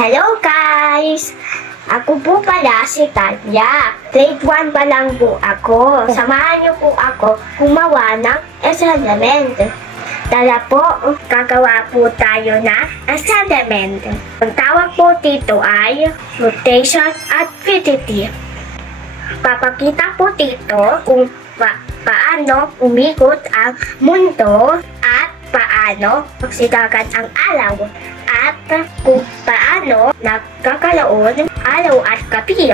Hello guys! Ako po pala si Tanya. Grade 1 pa lang po ako. Samahan niyo po ako gumawa ng assignment. Tara po, gagawa po tayo na assignment. Ang tawag po dito ay rotation activity. Papakita po dito kung paano umikot ang mundo at paano magsidagan ang araw at kung paano nagkakalaon araw at gabi.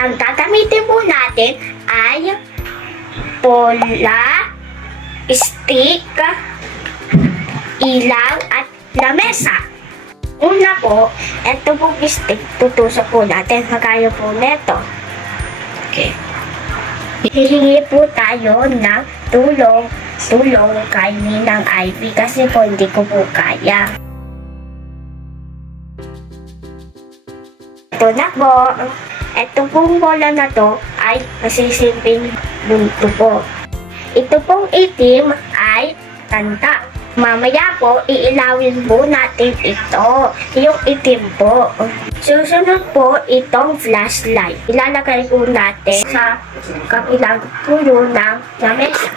Ang gagamitin po natin ay bola, stick, ilaw at lamesa. Una po, ito po stick, tutusok po natin kagaya po neto. Okay. Hihingi po tayo ng tulong kay Ninang Ivy kasi po hindi ko po kaya. Ito na po. Ito pong bola na to ay masisilbing bunto po. Ito pong itim ay tanda. Mamaya po, iilawin po natin ito. Yung itim po. Susunod po itong flashlight. Ilalagay po natin sa kabilang pulo ng lamesa.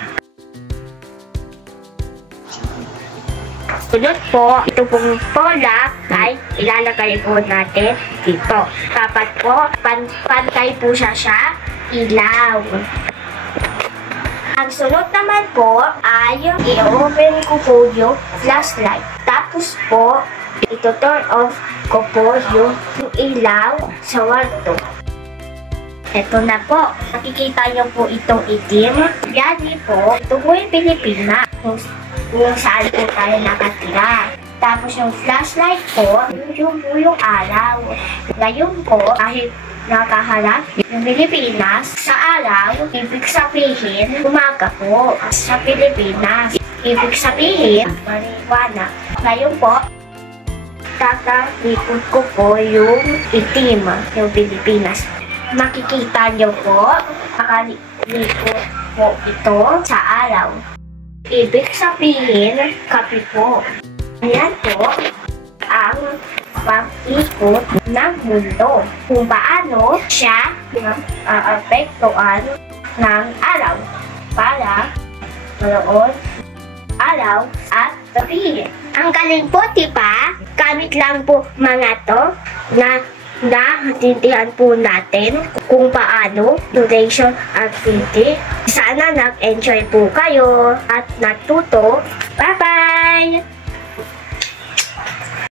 Sunod po, ito pong bola ay ilalagay po natin dito. Dapat po, pantay po siya sa ilaw. Ang sunod naman po ay i-open ko po yung flashlight. Tapos po, ito-turn off ko po yung ilaw sa warto. Ito na po. Nakikita niyo po itong itim. Yan po. Ito po yung Pilipinas. Kung saan po tayo nakatira. Tapos yung flashlight po, yung po yung araw. Ngayon po, kahit nakaharap yung Pilipinas sa araw, ibig sabihin, umaga po sa Pilipinas. Ibig sabihin, marijuana. Ngayon po, tatalikod ko po yung itim, yung Pilipinas. Makikita nyo po, nakalikod po ito sa araw. Ibig sabihin, kape po. Ayan po ang pag-ikot ng mundo. Kung paano siya apektuhan ng araw para mayroon araw at gabi. Ang galing po, diba? Gamit lang po mga to na naintindihan po natin kung paano duration activity. Sana nag-enjoy po kayo at natuto. Bye-bye!